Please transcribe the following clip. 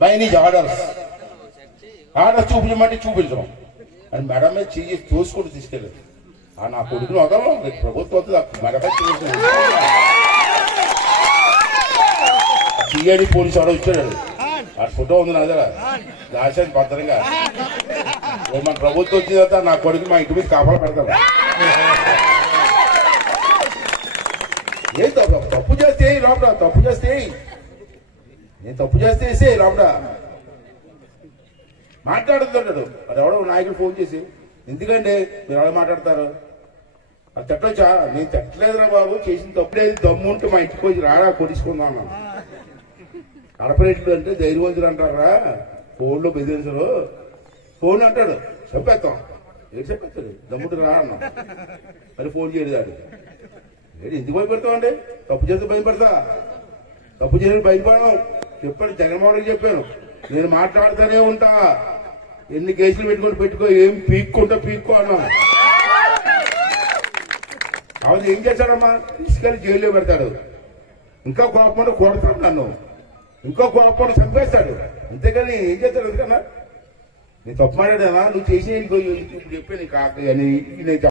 By నీ orders చూపించమంటే చూపించడం అని మేడం మీద చెయ్యి తోసుకుంటూ తీసుకెళ్ళారు. నా కొడుకుని వదలం ప్రభుత్వం వస్తుంది మేడం సిఐడి పోలీసు వాడు వచ్చాడు. ఆ ఫోటో ఉంది నా దగ్గర రాశాను భద్రంగా. మన ప్రభుత్వం వచ్చిన తర్వాత నా కొడుకు మా ఇంటి మీద కాపాడ పెడతాను. ఏం తప్పు చేస్తే లోపల తప్పు చేస్తే నేను తప్పు చేస్తే వేసే లోపల మాట్లాడుతుంటాడు. అది ఎవడో నాయకుడు ఫోన్ చేసి ఎందుకంటే మీరు ఎవరు మాట్లాడతారు అది తిట్టొచ్చా? నేను తిట్టలేదురా బాబు, చేసిన తప్పులేదు, దమ్ము ఉంటే మా ఇంటికి వచ్చి రాడా కొట్టించుకుందాం అన్నాను. కార్పొరేట్లు అంటే ధైర్యవంతులు అంటారా, ఫోన్లో బెదిరించరు. ఫోన్ అంటాడు చెప్పేస్తాం, ఏడు చెప్పేస్తాడు దమ్ముంటే రా అన్నాం. మరి ఫోన్ చేయడు దాడు ఏడు ఎందుకు భయపడతామండి? తప్పు చేస్తే భయపడతా, తప్పు చేసి భయపడడం చెప్పాను. జగన్మోహన్ చెప్పాను, నేను మాట్లాడుతూనే ఉంటా, ఎన్ని కేసులు పెట్టుకో ఏం పీక్కో అన్నాను. అవన్నీ ఏం చేశాడమ్మా, తీసుకెళ్లి జైల్లో పెడతాడు. ఇంకా కోపంలో కొడతాడు నన్ను, ఇంకో కోపంలో చంపేస్తాడు. అంతేకాని ఏం చేస్తాడు? ఎందుకన్నా నేను తప్పు మాట్లాడానా? నువ్వు చేసి ఇప్పుడు చెప్పే నీ కాక